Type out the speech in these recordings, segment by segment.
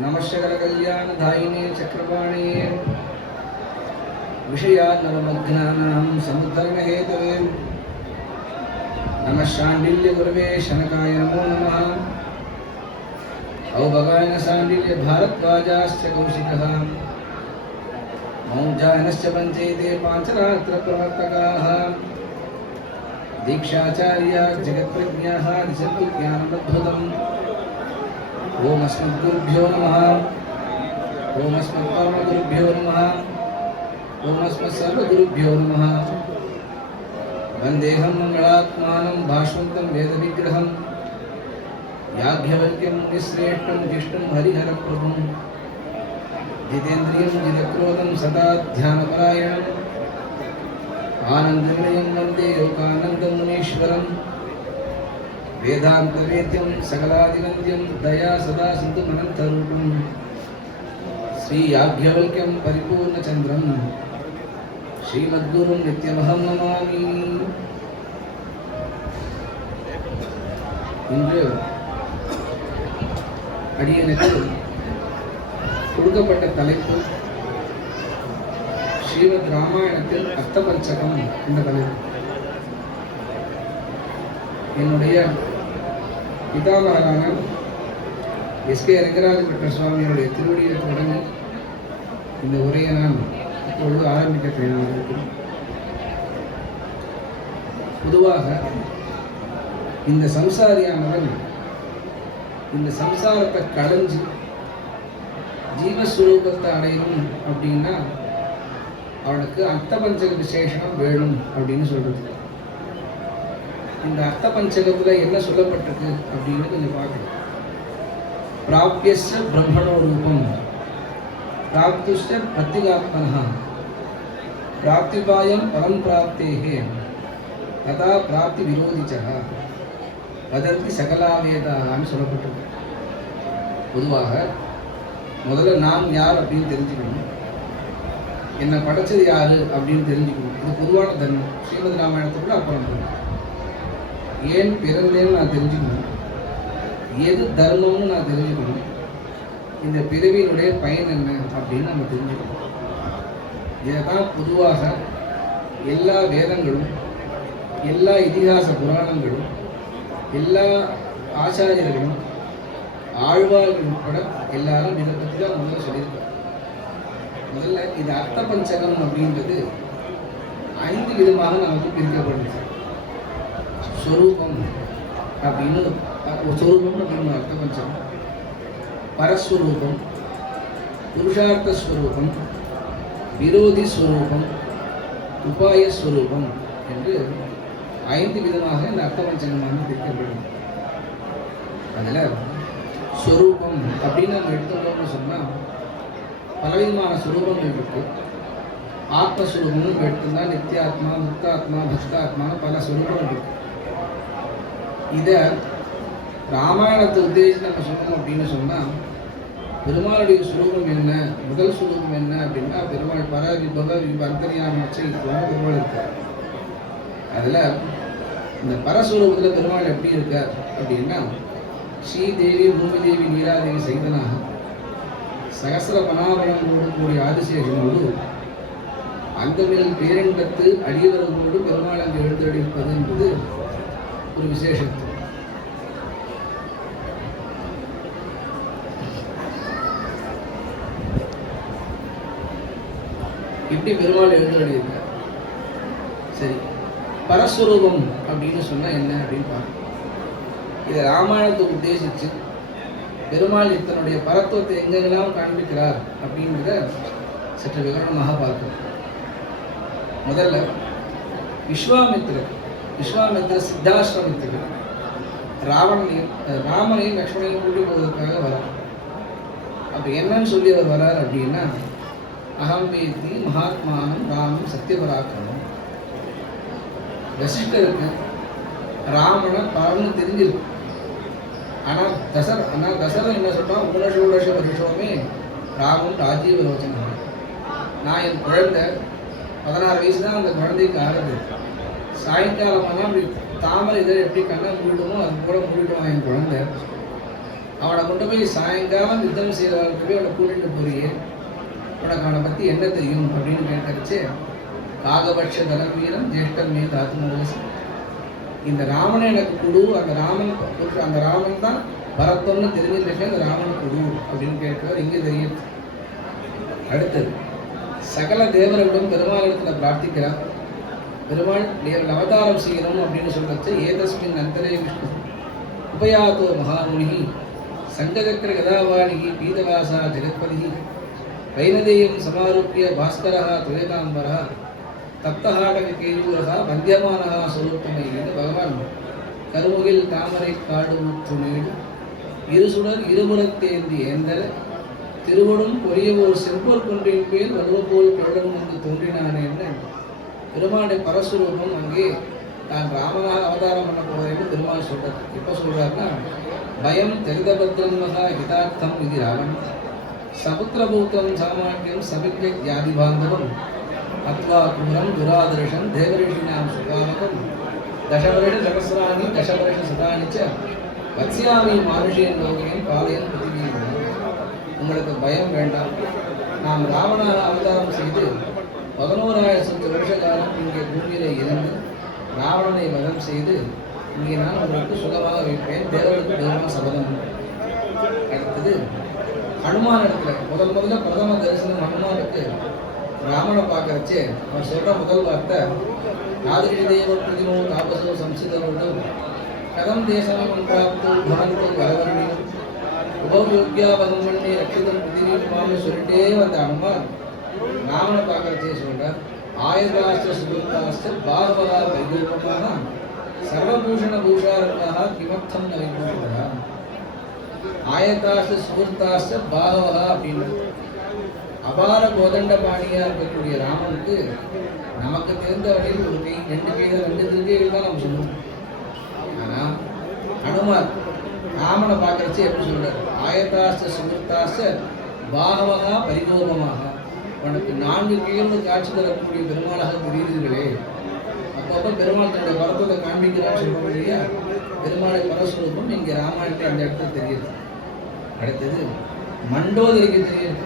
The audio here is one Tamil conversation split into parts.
नमश्शकल कल्याण दायिने चक्रपाणे विषयान्नवमग्नानां समुद्धरण हेतवे नमः शाण्डिल्य गुरवे शनकाय नमो नमः औभगायन शाण्डिल्य भारद्वाजाश्च कौशिकः मौञ्जायनश्च पञ्चैते पाञ्चरात्र प्रवर्तकाः दीक्षाचार्या जगत्प्रज्ञाः दिशन्तु ज्ञानमद्भुतम् ओम अस्मद्गुरुभ्यो नमः ओम अस्मत्परमगुरुभ्यो नमः ओम अस्मत्सर्वगुरुभ्यो नमः वन्देऽहं मङ्गलात्मानं भाष्वन्तं वेदविग्रहं याज्ञवल्क्यं मुनिश्रेष्ठं जिष्णुं हरिहरप्रभुं जितेन्द्रियं जितक्रोधं सदा ध्यानपरायणम् आनन्दनिलयं वन्दे योगानन्दमुनीश्वरम् वेदान्तवेद्यं सकलादिनन्द्यं दया सदा सिन्धुमनन्तरूपं श्री याज्ञवल्क्यं परिपूर्णचन्द्रं श्रीमद्गुरुं नित्यमहं नमामि. இன்று அடியனுக்கு கொடுக்கப்பட்ட தலைப்பு ஸ்ரீமத் ராமாயணத்தில் அர்த்தபஞ்சகம் என்ற தலைப்பு. என்னுடைய பிதாமகரான எஸ்கே ரங்கராஜபட்ட சுவாமியுடைய திருவடியை தொடங்கி இந்த உரையை நான் இப்பொழுது ஆரம்பிக்க தயாராக இருக்கிறேன். பொதுவாக இந்த சம்சாரியானவன் இந்த சம்சாரத்தை களைஞ்சு ஜீவஸ்வரூபத்தை அடையணும் அப்படின்னா அவனுக்கு அர்த்தபஞ்சக விசேஷம் வேணும் அப்படின்னு சொல்றது. இந்த அர்த்த பஞ்சகத்தில் என்ன சொல்லப்பட்டிருக்கு அப்படின்னு கொஞ்சம் பார்க்கணும். பிராப்யஸ்ய பிரம்மணோ ரூபம் பிராப்துஷ்ட பிரத்திகாத்மனஹ பிராப்திபாயம் பரம் பிராப்தேஹே ததா பிராப்தி விரோதிச்சக வதந்தி சகலாவேதான்னு சொல்லப்பட்டிருக்கு. பொதுவாக முதல்ல நாம் யார் அப்படின்னு தெரிஞ்சுக்கணும், என்னை படைச்சது யாரு அப்படின்னு தெரிஞ்சுக்கணும். இது பொதுவான தர்மம். ஸ்ரீமத் ராமாயணத்துக்குள்ள அப்புறம் ஏன் பிறந்தேன்னு நான் தெரிஞ்சுக்கணும், எது தர்மம்னு நான் தெரிஞ்சுக்கணும், இந்த பிறவியினுடைய பயன் என்ன அப்படின்னு நம்ம தெரிஞ்சுக்கணும். இதை தான் பொதுவாக எல்லா வேதங்களும் எல்லா இதிகாச புராணங்களும் எல்லா ஆச்சாரியர்களும் ஆழ்வார்கள் உட்பட எல்லாரும் இதை பற்றி தான் முதல்ல சொல்லியிருக்காங்க. முதல்ல இது அர்த்த பஞ்சகம் அப்படின்றது 5 விதமாக நமக்கு பிரிக்கப்படுது. ஸ்வரூபம் அப்படின்னு ஸ்வரூபம் அப்படின்னு அர்த்த பஞ்சகம், பரஸ்வரூபம், புருஷார்த்த ஸ்வரூபம், விரோதி ஸ்வரூபம், உபாயஸ்வரூபம் என்று 5 விதமாக இந்த அர்த்த பஞ்சகமாக பிரிக்கப்படும். அதில் ஸ்வரூபம் அப்படின்னு நம்ம எடுத்துட்டோம்னு சொன்னால் பலவிதமான ஸ்வரூபங்கள் இருக்கு. ஆத்மஸ்வரூபம்னு எடுத்துருந்தா நித்தியாத்மா, முக்தாத்மா, பக்தாத்மான்னு பல ஸ்வரூபங்கள் இருக்கு. இதை ராமாயணத்தை உத்தேசித்து நம்ம சொல்லணும் அப்படின்னு சொன்னால் பெருமாளுடைய சுரூபம் என்ன, முதல் சுரூபம் என்ன அப்படின்னா பெருமாள் பர விபவ அந்தரியாமச்சை பெருமாள் இருக்கார். அதில் இந்த பரஸ்வரூபத்தில் பெருமாள் எப்படி இருக்கார் அப்படின்னா ஸ்ரீதேவி பூமிதேவி நீலாதேவி சைதனாக சகசிர பனாபரணங்களோடு கூடிய ஆதிசேஷனோடு அந்தமில் பேரண்டத்து அடியவர்களோடு பெருமாள் அங்கு எழுந்தடிப்பது என்பது ஒரு விசேஷம். இப்படி பெருமாள் எழுந்தடியிருக்கார். சரி, பரஸ்வரூபம் அப்படின்னு சொன்னா என்ன அப்படின்னு பார்க்கணும். இதை ராமாயணத்தை உத்தேசித்து பெருமாள் இத்தனுடைய பரத்துவத்தை எங்கெங்கெல்லாம் காண்பிக்கிறார் அப்படின்றத சற்று விவரணமாக பார்க்கணும். முதல்ல விஸ்வாமித்திர சித்தாசிரமத்துக்கு ராமனையும் லக்ஷ்மணையும் கூட்டி போவதற்காக வரார். அப்போ என்னன்னு சொல்லி அவர் வரார் அப்படின்னா அகம் வேதி மகாத்மானம் ராமம் சத்தியபராக்கிரமம். வசிஷ்டருக்கு ராமனை பரம்னு தெரிஞ்சிருக்கு. ஆனால் தசரன் என்ன சொல்றான், 16 வருஷமே ராமன் ராஜீவ ரோச்சனை. நான் என் குழந்தை 16 வயசு தான் அந்த குழந்தைக்கு ஆறுது. சாயங்காலம் ஆனால் அப்படி தாமரை இதழ் எப்படி கண்ணை மூடிடுமோ அது கூட மூடிடுவான் என் குழந்தை. அவனை கொண்டு போய் சாயங்காலம் யுத்தம் செய்தவர்களுக்கு போய் அவனை கூட்டிட்டு போறியே, உனக்கு அவனை பற்றி என்ன தெரியும் அப்படின்னு கேட்டரிச்சு, காகபட்ச தனம் வீரம் ஜேஷ்டம் மீது ஆத்மோசி, இந்த ராமனை எனக்கு கொடு, அந்த ராமன் தான் பரத்தம்னு தெரிஞ்சிருக்கேன், அந்த ராமனை கொடு அப்படின்னு கேட்கிறார். இங்கே தெரியும். அடுத்தது சகல தேவர்களும் பெருமாளிடத்தில் பிரார்த்திக்கிறார். பெருமாள் நீங்கள் அவதாரம் செய்யணும் அப்படின்னு சொல்றச்சு, ஏதஸ்மின் அந்தரே விஷ்ணு உபயாதோ மகாமுனி சங்கசக்கர கதாவாணிகி பீதவாசா ஜெகத்பதி வைனதேயம் சமாரூபிய பாஸ்கரா துயகாம்பரா தப்தஹாடக கேயூரா வந்தியமானகா சொருத்தமை என்று பகவான் கருமுகில் தாமரை காடு துணீடு இருசுடர் இருபுறத்தேந்தி ஏந்தர திருவடும் பொரியவோர் செம்பொர் கொன்றின் பேர் வலுவபோல் கருடன் என்று தோன்றினான் என்று பெருமாளுடைய பரஸ்வரூபம் அங்கே தான் ராமனாக அவதாரம் பண்ண போகிறேன்னு பெருமாள் சொல்றார். எப்போ சொல்றாருன்னா, பயம் தெரிதபத்ரம் மகா ஹிதார்த்தம் இது ராவன் சபுத்திரபூத்திரம் சாமானியம் சமிக்ஞ ஜாதி பாந்தவம் அத்வா குமரம் துராதர்ஷம் தேவரிஷினாம் சுகாமகம் தசவருஷ சகசிராணி தசவருஷ சதானிச்ச வத்ஸ்யாமி மானுஷியன் லோகையின் பாதையன் பிரதிபீகம். உங்களுக்கு பயம் வேண்டாம், நாம் ராவணாக அவதாரம் செய்து 11,000 வருஷ காலம் இங்கே பூமியில இருந்து ராவணனை வதம் செய்து இங்கே நான் உங்களுக்கு சுகமாக வைப்பேன், தேவர்களுக்கு பெருமாள் சபதம். அடுத்தது ஹனுமான் இடத்துல முதல்ல பிரதம தரிசனம் ஹனுமானுக்கு ராமனை பார்க்கறச்சு அவர் சொல்ற முதல் வார்த்தை, நாதிரி தேவ பிரதிமோ தாபசோ சம்சிதோடு கதம் தேசம் பிராப்தோ பாலிதோ வரவர்ணியும் உபயோகியாபகம் பண்ணி ரட்சிதம் பிரதிநிதிமான்னு சொல்லிட்டே வந்த ஹனுமான் ராமனை பார்க்கறச்சே சொல்றார், ஆயுதாஸ்திர சுகுப்தாஸ்திர பாகவகா வைகூபமாக சர்வபூஷண பூஷாரமாக கிமர்த்தம் ந வைகூபகா. ஆயதாஸ்திர சுகுப்தாஸ்திர பாகவகா அப்படின்னு அபார கோதண்ட பாணியா இருக்கக்கூடிய ராமனுக்கு நமக்கு தெரிந்த வழியில் ஒரு கை, 2 கைகள், 2 திருக்கைகள் தான் நம்ம சொல்லுவோம். ஆனா ஹனுமார் ராமனை பார்க்கறச்சு எப்படி சொல்றார், ஆயதாஸ்திர சுகுப்தாஸ்திர பாகவகா பரிகோபமாக, உனக்கு 4 கைகள் காட்சி தரக்கூடிய பெருமாளாக தெரியுதுகளே. அப்பப்போ பெருமாள் தன்னுடைய பரத்தத்தை காண்பிக்கிறான்னு சொல்றோம் இல்லையா, பெருமாளை பரஸ்வரூபம் இங்கே ராமாயணத்தை அந்த இடத்துல தெரியுது. அடுத்தது மண்டோதரிக்கு தெரியுது.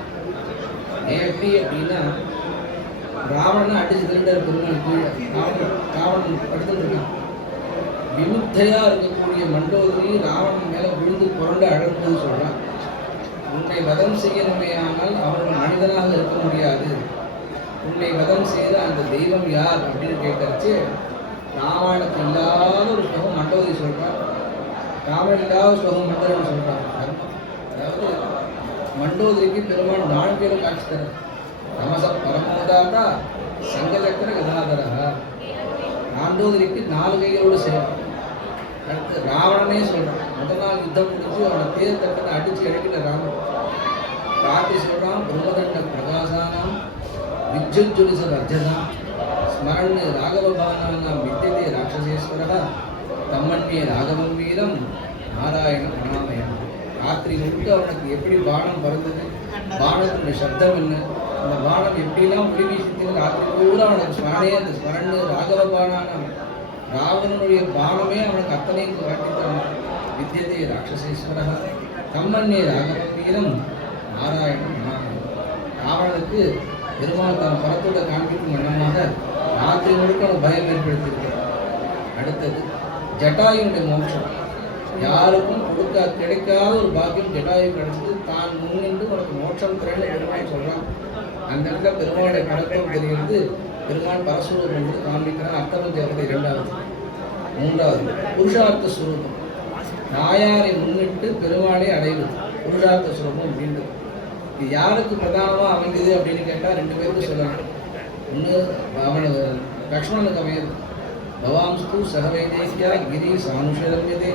எப்படி அப்படின்னா, ராவணனை அடிச்சு திருடர் பெருமாள் கீழே ராவணன் படுத்துட்டு இருக்கான். விமுத்தையா இருக்கக்கூடிய மண்டோதரி ராவணன் மேல விழுந்து புரண்டு அழகுன்னு சொல்றான். உன்னை வதம் செய்யணுமே ஆனால் அவர்கள் மனிதனாக இருக்க முடியாது, உன்னை வதம் செய்த அந்த தெய்வம் யார் அப்படின்னு கேட்கறச்சு ராமாயணத்தில் இல்லாத ஒரு சுகம் மண்டோதரி சொல்றான், ராமன் இல்லாத சுகம் மண்டோதரி சொல்றான். அதாவது மண்டோதரிக்கு பெருமாள் 4 பேரும் காட்சி தர, நமச பரமோதாதா சங்கசக்கர கதாதரா. மண்டோதரிக்கு 4 கைகளோடு செய்யணும். அடுத்து ராவணனே சொல்றான், முதல் நாள் யுத்தம் முடிச்சு அவனை தேர் தட்டனை அடிச்சு இறக்கிட்ட ராமன் ராத்தி சொல்றான், பிரம்மதண்ட பிரகாசானாம் விஜுஜுலிச வர்ஜனா ஸ்மரன் ராகவபானானாம் வித்தியதே ராட்சசேஸ்வரா தம்மன்யே ராகவம் வீரம் நாராயண பிரணாமயம். ராத்திரி முழுக்க அவனுக்கு எப்படி பானம் பறந்தது, பானத்தினுடைய சப்தம் என்ன, அந்த பானம் எப்படிலாம் ஒளி வீசிட்டு ராத்திரி பூரா அவனுக்கு ஸ்மரணே, அந்த ஸ்மரன் ராகவபானானாம் ராவணனுடைய பானமே அவனுக்கு அத்தனையும் காட்டித்தான். வித்தியதே ராட்சசேஸ்வரா தம்மன்யே ராகவம் வீரம் நாராயண பிரணாமயம். ராவணனுக்கு பெருமாள் தன் பரத்தோட காண்பிக்கும் வண்ணமாக ராத்திரி முழுக்க பயம் ஏற்படுத்தியிருக்கிறார். அடுத்தது ஜட்டாயுடைய மோட்சம். யாருக்கும் கிடைக்காத ஒரு பாக்கியம் ஜட்டாயு கிடைச்சது. தான் முன்னின்று உனக்கு மோட்சம் திறன்னு பெருமாள் சொல்றான். அந்த இடத்துல பெருமாளுடைய பரத்தம் தெரிகிறது. பெருமாள் பரஸ்வரூபம் என்று காண்பிக்கிறான். அர்த்தம் தேவதை 2வது. 3வது புருஷார்த்த ஸ்வரூபம். நாயாரை முன்னிட்டு பெருமாளை அடைவது புருஷார்த்த ஸ்வரூபம் அப்படின்றது. இது யாருக்கு பிரதானமாக அமைந்தது அப்படின்னு கேட்டால் 2 பேருக்கு சொல்லலாம். ஒன்று அவனது லக்ஷ்மணனுக்கு அமையாது. பவாம்ஸ்து சகவைதேசியா கிரி சானுஷரம்யதே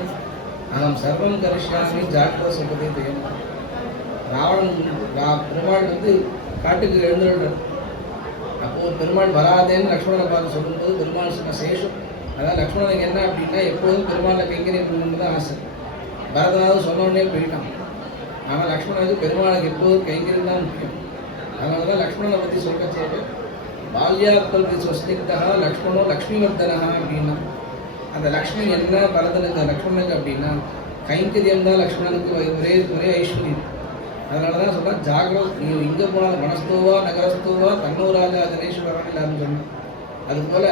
அகம் சர்வம் கரிஷ்யாமி ஜாக்கிர சுபதே தேயம். ராவணன் பெருமாள் காட்டுக்கு எழுந்துள்ளார். அப்போது பெருமாள் வராதேன்னு லக்ஷ்மணனை பார்த்து சொல்லும்போது பெருமாள் சொன்ன சேஷம். அதாவது லக்ஷ்மணனுக்கு என்ன அப்படின்னா, எப்போதும் பெருமாளை கைங்கரியம் பண்ணணும்னு தான் ஆசை. பரதனாவது சொன்னோடனே போயிட்டான். ஆனால் லக்ஷ்மணனுக்கு பெருமாளுக்கு எப்போதும் கைங்கரியம் தான் முக்கியம். அதனால தான் லக்ஷ்மணனை பற்றி சொல்ல பால்யாக்கல்வி ஸ்வஸ்திகா லக்ஷ்மணோ லக்ஷ்மிவர்தனா அப்படின்னா, அந்த லக்ஷ்மி என்ன பரதனுக்கு லக்ஷ்மணனுக்கு அப்படின்னா கைங்கரியம் தான் லக்ஷ்மணனுக்கு ஒரே ஒரே ஐஸ்வர்யம். அதனால தான் சொல்கிறேன், ஜாகிரத், நீ இங்கே போனாலும் மனஸ்தோவா நகரஸ்தோவா தன்னூராஜா கணேஸ்வரன் இல்லாமல் சொன்னான். அதுபோல்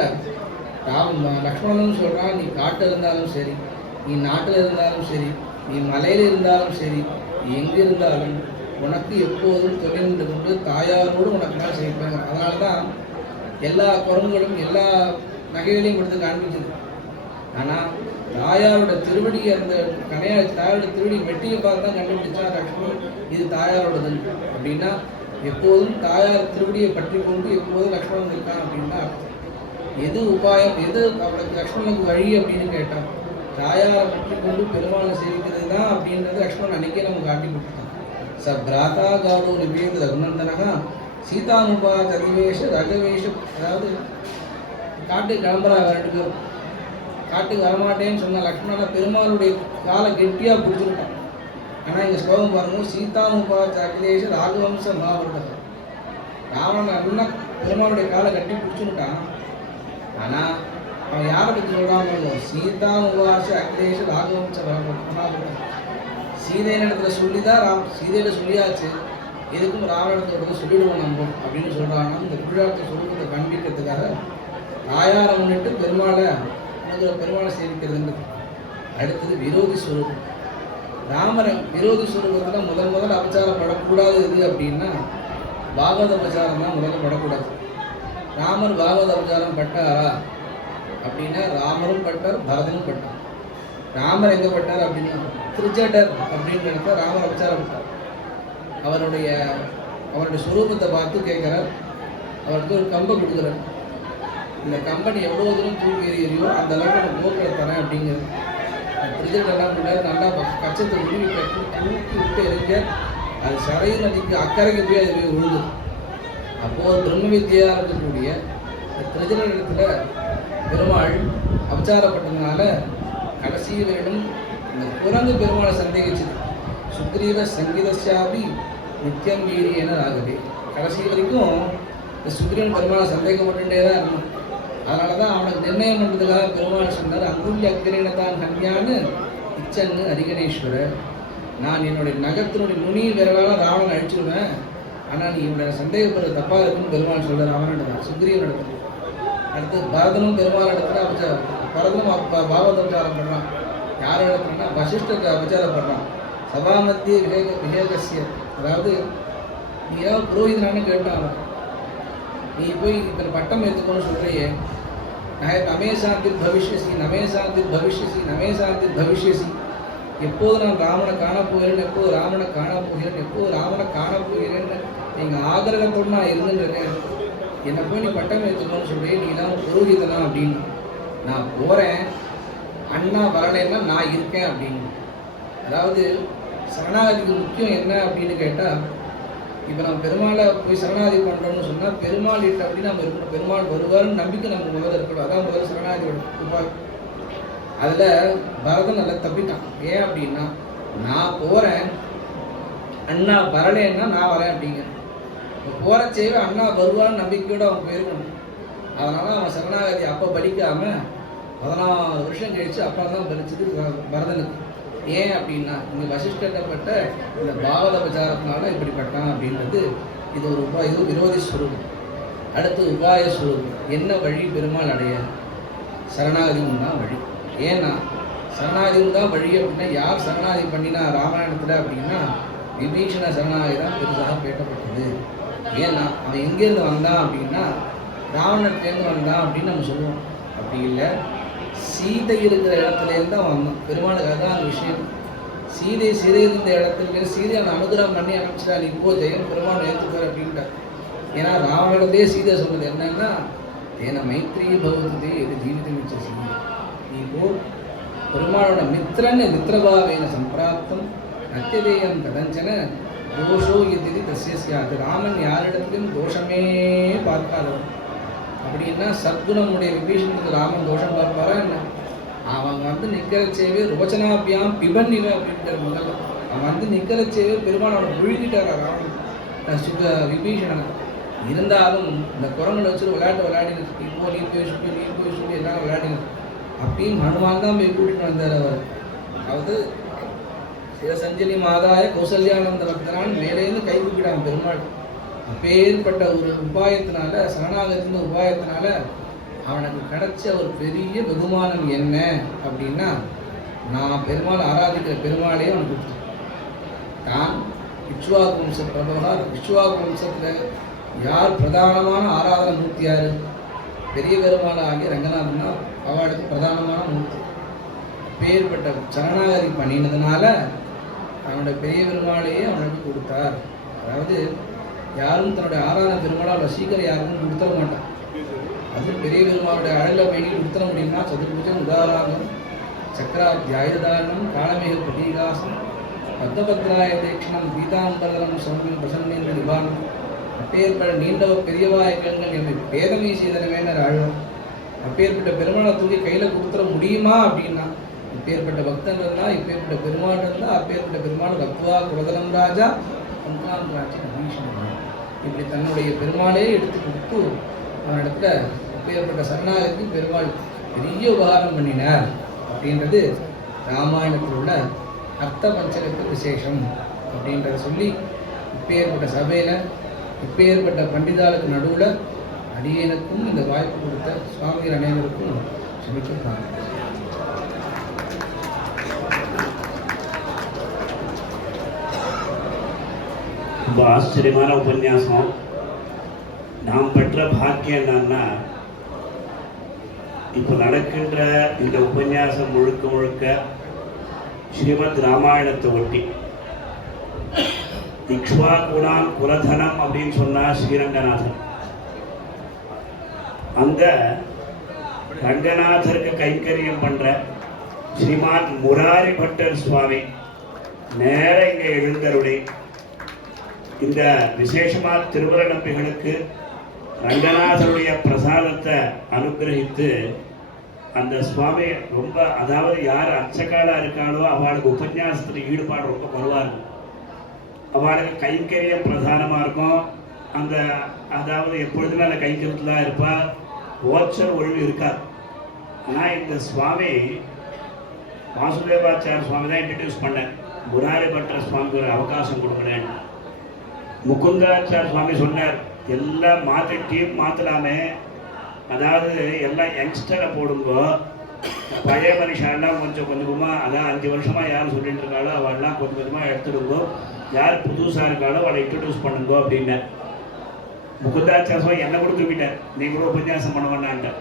லக்ஷ்மணனும் சொல்கிறான், நீ காட்டில் இருந்தாலும் சரி, நீ நாட்டில் இருந்தாலும் சரி, நீ மலையில் இருந்தாலும் சரி, நீ எங்கே இருந்தாலும் உனக்கு எப்போதும் தொழில் கொண்டு தாயாரோடு உனக்கு நான் செய்வாங்க. அதனால தான் எல்லா குரங்குகளும் எல்லா நகைகளையும் கொடுத்து காண்பிச்சது. ஆனால் தாயாரோட திருவடி, அந்த தாயாரோட திருவடி மெட்டியை பார்த்து தான் கண்டுபிடிச்சா லக்ஷ்மணன் இது தாயாரோடது அப்படின்னா, எப்போதும் தாயார் திருவடியை பற்றி கொண்டு எப்போதும் லக்ஷ்மணன் இருக்கான் அப்படின்னா எது உபாயம், எது அவளுக்கு லக்ஷ்மணனுக்கு வழி அப்படின்னு கேட்டான். தாயாரை பற்றி கொண்டு பெருமாளை சேவிக்கிறது தான் அப்படின்றது லக்ஷ்மணன் அன்னைக்கே நம்ம காட்டி கொடுத்தான். ச பிராதா காடோ நிபேத ரகுநந்தனகா சீதானுபா கதிவேஷ ரகவேஷம். அதாவது காட்டுக்கு கிளம்புறாங்க 2 பேரும். காட்டுக்கு வரமாட்டேன்னு சொன்ன லக்ஷ்மணனை பெருமாளுடைய காலை கெட்டியாக பிடிச்சிருக்கான். ஆனால் இங்கே ஸ்லோகம் பாருங்க, சீதானுபா அகிலேஷ ராகவம்ச மகாபுரதம். ராவணன் நல்லா பெருமாளுடைய காலை கட்டி பிடிச்சுட்டான். ஆனால் அவன் யாரை பற்றி சொல்கிறாங்க, சீதா உபாச அகிலேஷ ராகவம்ச மகாபுரதம். சீதையின் இடத்துல சொல்லி தான் சீதையில சொல்லியாச்சு, எதுக்கும் ராவணத்தோட சொல்லிடுவோம் நம்ம அப்படின்னு சொல்கிறாங்க. இந்த விழாத்தை சொல்லுறதை காண்பிக்கிறதுக்காக தாயாரை முன்னிட்டு பெருமாளை சேவிக்கிறதுன்றது. அடுத்தது விரோதி ஸ்வரூபம். ராமரை விரோதி ஸ்வரூபத்தில் முதல் அபச்சாரம் படக்கூடாது எது அப்படின்னா பாகவத அபச்சாரம் தான் முதல்ல படக்கூடாது. ராமர் பாகவத அபச்சாரம் பட்டாரா அப்படின்னா ராமரும் பட்டார், பரதனும் பட்டார். ராமர் எங்கே பட்டார் அப்படின்னா திருச்சடர் அப்படின்ற இடத்துல ராமர் அபச்சாரம் பட்டார். அவருடைய ஸ்வரூபத்தை பார்த்து கேட்குறார். அவருக்கு ஒரு கம்பை கொடுக்குறார். இந்த கம்பெனி எவ்வளோ தூரம் தூக்கி எறியோ அந்த அளவுக்கு நான் போக்கில் தரேன் அப்படிங்கிறது. திருச்சடர் என்ன பண்ணார், நல்லா கச்சத்தை உருவி கட்டி தூக்கி விட்டு எறிஞ்ச அது சரையு நதிக்கு அக்கறைக்கு போய் அது போய் விழுது. அப்போது பிரம்ம வித்தியாக இருக்கக்கூடிய திருச்சடர் இடத்துல பெருமாள் அபச்சாரப்பட்டதுனால கடைசி வரையிலும் இந்த குரங்கு பெருமாளை சந்தேகிச்சது. சுக்ரீவ சங்கீதசாபி நித்தியம் வீரியன ஆகவே. கடைசி வரைக்கும் இந்த சுக்ரீவன் பெருமாளை சந்தேகப்பட்டுட்டே தான் இருந்தான். அதனால தான் அவனுக்கு நிர்ணயம் பண்ணுறதுக்காக பெருமாள் சொன்னார், அங்குள்ளி அக்கிரீனத்தான் கன்யான்னு இச்சன்னு அரிகணேஸ்வரர். நான் என்னுடைய நகத்தினுடைய நுனி விரலால் ராவணன் அழிச்சுடுவேன், ஆனால் நீ இவனை சந்தேகப்படுறது தப்பாக இருக்குன்னு பெருமாள் சொல்கிறார். அவனிடத்தான் சுக்ரீவன் இடத்துல. அடுத்து பரதனும் பெருமாள் இடத்துல பரதனும் பாவதோச்சாரம் பண்ணுறான். யார் இடத்துலன்னா வசிஷ்டத்தை அபச்சாரம் பண்ணுறான். சபா மத்திய விவேகசிய. அதாவது நீ ஏதாவது புரோகிதனானு கேட்டான். நீ போய் இப்போ பட்டம் எடுத்துக்கணும்னு சொல்கிறையே, நமேசாந்திர் பவிஷ்யசி நமேசாந்திர் பவிஷ்யசி நமேசாந்திர் பவிஷ்யசி. எப்போது நான் ராமனை காணப்போகிறேன், எப்போது ராமனை காணப்போகிறேன், எப்போது ராமனை காணப்போகிறேன்னு நீங்கள் ஆகிரகத்தோடு நான் இருந்துருக்கேன். என்னை போய் நீ பட்டம் எடுத்துக்கணும்னு சொல்கிறேன், நீ தான் புரோகிதனா அப்படின்னு. நான் போகிறேன், அண்ணா வரலைன்னா நான் இருக்கேன் அப்படின்னு. அதாவது சரணாகதிக்கு முக்கியம் என்ன அப்படின்னு கேட்டால், இப்போ நம்ம பெருமாளை போய் சரணாகதி பண்ணுறோம்னு சொன்னால் பெருமாள் இட்ட அப்படின்னு நம்ம இருக்கணும். பெருமாள் வருவார்னு நம்பிக்கை நம்ம முதல்ல இருக்கணும். அதான் முதல்ல சரணாகதியோட உபாய். அதில் பரதன் நல்லா தப்பிட்டான். ஏன் அப்படின்னா, நான் போகிறேன், அண்ணா வரலேன்னா நான் வரேன் அப்படிங்க. இப்போ போகிறச்சேவே அண்ணா வருவான்னு நம்பிக்கையோடு அவன் போயிருக்கணும். அதனால் அவன் சரணாகதி அப்போ பலிக்காமல் 14 வருஷம் கழிச்சு அப்புறம் தான் பலிச்சது பரதனுக்கு. ஏன் அப்படின்னா, இங்கே வசிஷ்டப்பட்ட இந்த பாவத பிரச்சாரத்தினால இப்படிப்பட்டான் அப்படின்றது. இது ஒரு இது விரோதி ஸ்வரூபம். அடுத்து உபாய ஸ்வரூபம். என்ன வழி பெருமாள் அடைய? சரணாகதியும் தான் வழி. ஏன்னா சரணாகதியும் தான் வழி அப்படின்னா, யார் சரணாகதி பண்ணினா ராமாயணத்தில் அப்படின்னா விபீஷண சரணாகதி தான் பெருசாக பேட்டப்பட்டது. ஏன்னா அவன் எங்கேருந்து வந்தான் அப்படின்னா ராவணத்துலேருந்து வந்தான் அப்படின்னு நம்ம சொல்லுவோம். அப்படி இல்லை, சீதை இருக்கிற இடத்துலேருந்து தான் வந்தான். பெருமாளுக்கு அதுதான் விஷயம். சீதை இருந்த இடத்துல சீதையை அனுகிரகம் பண்ணி அனுப்பிச்சா, நீ இப்போ ஜெயம் பெருமாள் ஏற்றுப்பார் அப்படின்ட்டார். ஏன்னா ராவணத்தே சீதை சொன்னது என்னன்னா, ஏன்னா மைத்ரி பகவதே இது ஜீவிதம் வச்ச சீதை, நீ போ பெருமாளோட மித்திரபாவேன சம்பிராப்தம் நத்தியதேயம் ததஞ்சன தோஷோ எதிரி தசியாது. ராமன் யாரிடத்திலும் தோஷமே பார்க்காதவன். அப்படின்னா சத்குணமுடைய விபீஷணத்துக்கு ராமன் தோஷம் பார்ப்பாரா என்ன? அவன் நிற்கிறச்சேவே ரோச்சனாபியாம் பிபன் இவன் அப்படின்ட்டு முதல்ல அவன் நிற்கிறச்சேவே பெருமாள் அவனை விழுங்கிட்டாரா ராமன் விபீஷணன். இருந்தாலும் இந்த குரங்களை வச்சுட்டு விளையாடினது. இப்போ நீ போய் சுட்டு எல்லாரும் விளையாடினது. அப்பயும் ஹனுமான் தான் போய் கூட்டிட்டு வந்தார் அவர். அதாவது சிவசஞ்சலி மாதாய கௌசல்யானந்த பக்தனான் மேலேருந்து கை கூப்பிடான் பெருமாள். அப்பேற்பட்ட ஒரு உபாயத்தினால, சரணாகத்தின் உபாயத்தினால அவனுக்கு கிடைச்ச ஒரு பெரிய வெகுமானம் என்ன அப்படின்னா, நான் பெருமாள் ஆராதிக்கிற பெருமாளையே அவனுக்கு கொடுத்தான். தான் இக்ஷ்வாகு வம்ச பிரபகார். இக்ஷ்வாகு வம்சத்தில் யார் பிரதானமான ஆராதன மூர்த்தி? யார்? பெரிய பெருமாள் ஆகிய ரங்கநாதன் தான் அவளுக்கு பிரதானமான மூர்த்தி. அப்பேற்பட்ட சரணாகதி பண்ணினதுனால அவனுடைய பெரிய பெருமாளையே அவனுக்கு கொடுத்தார். அதாவது யாரும் தன்னுடைய ஆராதன பெருமாளை சீக்கிரம் யாருக்கும் கொடுத்துட மாட்டான். அது பெரிய பெருமாளுடைய அழல பயணிகள் கொடுத்துட முடியும்னா சதுர்புஜம் உதாரணம் சக்கராத்தியாயுதாரணம் காலமேக பிரதீகாசம் பத்மபத்ராய தேட்சணம் பீதாம்பரம் சௌமியம் பிரசன்னேந்திர நிபானம் அப்பேற்பட்ட நீண்டவ பெரியவாயக்கங்கள் என்னை பேதமை செய்தன வேண்டர் ஆழ்வம். அப்பேற்பட்ட பெருமாளை தூக்கி கையில் கொடுத்துட முடியுமா அப்படின்னா, இப்பேற்பட்ட பக்தன் இருந்தால், இப்பேற்பட்ட பெருமாள் இருந்தால், அப்பேற்பட்ட பெருமாள் பக்துவா குலதனம் ராஜா அம்கான் ராஜா அபீஷன் இப்படி தன்னுடைய பெருமாளே எடுத்து கொடுத்து அவனிடத்துல இப்பேற்பட்ட சரணாகதி பெருமாள் பெரிய உபகாரம் பண்ணினார் அப்படின்றது ராமாயணத்தில் உள்ள அர்த்த பஞ்சகத்து விசேஷம் அப்படின்றத சொல்லி, இப்பேற்பட்ட சபையில் இப்பேற்பட்ட பண்டிதாளுக்கு நடுவில் அடியனுக்கும் இந்த வாய்ப்பு கொடுத்த சுவாமிகள் அனைவருக்கும் க்ஷமிச்சிருக்காங்க. ரொம்ப ஆச்சரியமான உபன்யாசம். நாம் பெற்ற பாக்கியம் என்னன்னா, இப்போ நடக்கின்ற இந்த உபன்யாசம் முழுக்க முழுக்க ஸ்ரீமத் ராமாயணத்தை ஒட்டி. இக்ஷ்வாகுணாம் குலதனம் அப்படின்னு சொன்னா ஸ்ரீரங்கநாதன். அந்த ரங்கநாதருக்கு கைங்கரியம் பண்ற ஸ்ரீமான் முராரி பட்டர் சுவாமி நேர இங்க எழுந்தருளி இந்த விசேஷமா திருவர நம்பிகளுக்கு ரங்கநாதருடைய பிரசாதத்தை அனுகிரகித்து அந்த சுவாமி ரொம்ப, அதாவது யார் அர்ச்சகாலா இருக்காளோ அவளுக்கு உபன்யாசத்துல ஈடுபாடு ரொம்ப குறைவா இருக்கும். அவளுக்கு கைங்கரியம் பிரதானமாக இருக்கும். அந்த அதாவது எப்பொழுதுமே அந்த கைங்கரியத்தில் தான் இருப்பா, ஓச்சல் ஒழிவு இருக்காது. ஆனால் இந்த சுவாமி வாசுதேவாச்சார சுவாமி தான் இன்ட்ரடியூஸ் பண்ணேன். முராரி பட்டர் சுவாமிக்கு ஒரு அவகாசம் கொடுக்கணுன்னு. முகுந்தாச்சார சுவாமி சொன்னார், எல்லாம் மாற்றி டீம் மாற்றலாமே, அதாவது எல்லாம் யங்ஸ்டரை போடுங்கோ, பழைய மனுஷாலாம் கொஞ்சம் கொஞ்சமாக, அதான் 5 வருஷமாக யார் சொல்லிட்டு இருக்காளோ அவள்லாம் கொஞ்சம் கொஞ்சமாக எடுத்துடுங்கோ, யார் புதுசாக இருக்காளோ அவளை இன்ட்ரடியூஸ் பண்ணுங்கோ அப்படின்னு. முகுந்தாச்சாரம் என்னை கூட தூக்கிட்டேன், நீ கூட உபன்யாசம் பண்ண வேண்டான்ட்ட.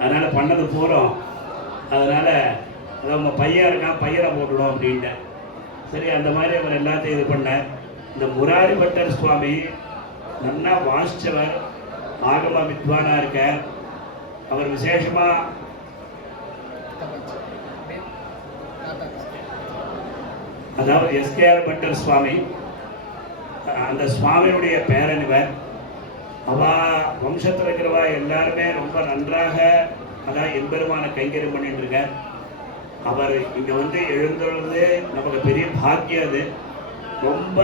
அதனால் பண்ணது போகிறோம், அதனால் அதை உங்கள் பையன் இருக்கான், பையனை போட்டுடும் அப்படின்ட்டேன். சரி, அந்த மாதிரி அவர் எல்லாத்தையும் இது பண்ணேன். இந்த முராரி பட்டர் சுவாமி நல்லா வாசித்தவர், ஆகம வித்வானாக இருக்கார். அவர் விசேஷமாக அதாவது எஸ்கேஆர் பட்டர் சுவாமி, அந்த சுவாமியுடைய பேரனிவர். அவ வம்சத்தில் இருக்கிறவா எல்லாருமே ரொம்ப நன்றாக அதான் எம்பெருமான கைங்கரியம் பண்ணிட்டு இருக்கார். அவர் இங்கே வந்து எழுந்துள்ளது நமக்கு பெரிய பாக்கியம். அது ரொம்ப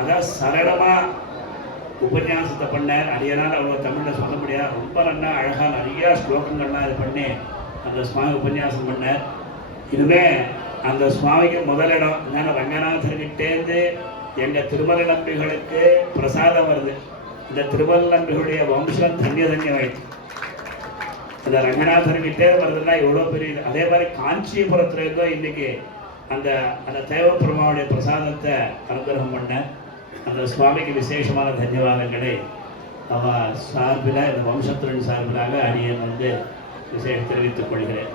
அதாவது சரளமாக உபன்யாசத்தை பண்ணார். அடியனால் அவ்வளோ தமிழில் சொல்ல முடியாது. ரொம்ப நல்லா அழகாக நிறையா ஸ்லோகங்கள்லாம் இது பண்ணி அந்த சுவாமி உபன்யாசம் பண்ணார். இதுவே அந்த சுவாமிக்கு முதலிடம். என்னென்ன ரங்கநாதர்கிட்டேருந்து எங்கள் திருமலை நம்பிகளுக்கு பிரசாதம் வருது. இந்த திருமலை நம்பிகளுடைய வம்சம் தன்யமாயிடுச்சு. அந்த ரங்கநாதர்கிட்டே வருதுன்னா எவ்வளோ பெரிய. அதே மாதிரி காஞ்சிபுரத்துல இருந்தோ இன்னைக்கு அந்த அந்த தேவப்பெருமாவுடைய பிரசாதத்தை அனுகிரகம் பண்ண அந்த சுவாமிக்கு விசேஷமான தன்யவாதங்களை அவ சார்பில், இந்த வம்சத்தின் சார்பிலாக அடியன் வந்து விசேஷம் தெரிவித்துக் கொள்கிறேன்.